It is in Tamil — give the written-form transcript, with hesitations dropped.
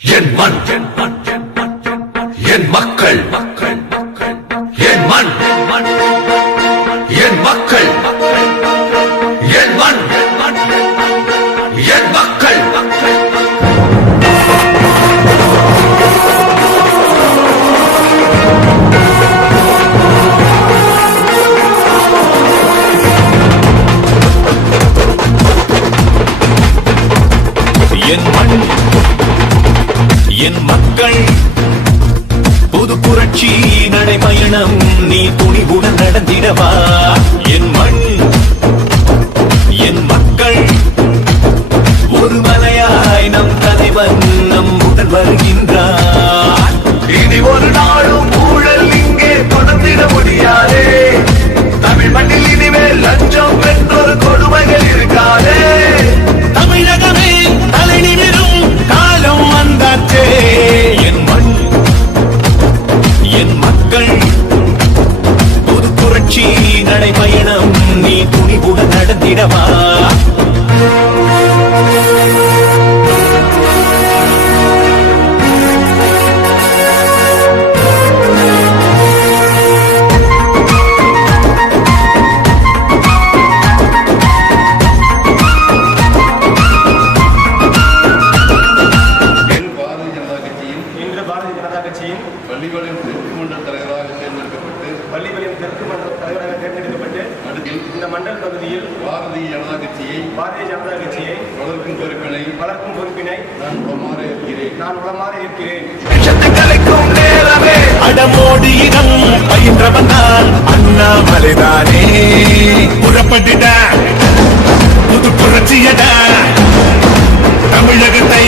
என் மண் என் மக்கள் என் மண் என் மக்கள் என் மண் என் மக்கள் என் மண் என் மக்கள் புது புரட்சி நடைபயணம் நீ துணிவுடன் நடந்திடவா என் மண் என் மக்கள் ஒரு மலையாய் நம் தலைவன் நம்முடன் வருகின்றார் இனி ஒரு நாளும் ஊழல் இங்கே தொடர்ந்திட முடியாதே தமிழ் மண்ணில் இனிமேல் லஞ்சம் என்றொரு கொடுமைகள் இருக்காதே தமிழகமே தலை நிமிரும் காலம் வந்தாச்சே என் மண் என் மக்கள் புது புரட்சி நடைபயணம் நீ துணிவுடன் நடந்திடவா பள்ளிகளின் தெற்கு மண்டல தலைவராக தேர்ந்தெடுக்கப்பட்டு இந்த மண்டல பகுதியில் பாரதிய ஜனதா கட்சியை வளர்க்கும் பொறுப்பினை நான் உளமாற இருக்கிறேன். அடமோடி இடம் பயின்றவன் தான் அண்ணாமலைதானே புறப்பட்டுட புது புரட்சியட தமிழகத்தை